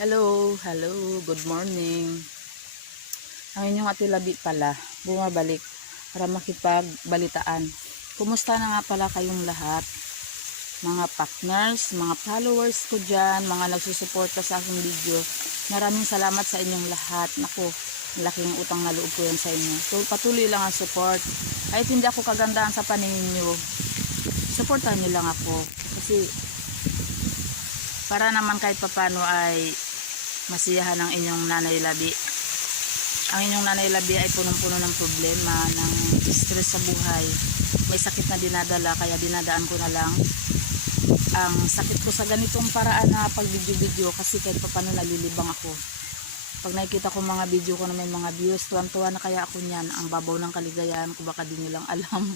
Hello, good morning. Ang inyong Ate Labi pala, bumabalik para makipagbalitaan. Kumusta na nga pala kayong lahat? Mga partners, mga followers ko dyan, mga nagsusuporta sa aking video. Maraming salamat sa inyong lahat. Naku, malaking utang na loob ko yan sa inyo. So, patuloy lang ang support. Kahit hindi ako kagandahan sa paningin nyo, supportan nyo lang ako. Kasi, para naman kahit papano ay masiyahan ang inyong Nanay Labi. Ang inyong Nanay Labi ay punong-puno ng problema, ng stress sa buhay. May sakit na dinadala, kaya dinadaan ko na lang ang sakit ko sa ganitong paraan na pag video-video, kasi kahit papano nalilibang ako. Pag nakikita ko mga video ko na may mga views, tuwan-tuwa na kaya ako niyan. Ang babaw ng kaligayahan ko, baka di nyo lang alam.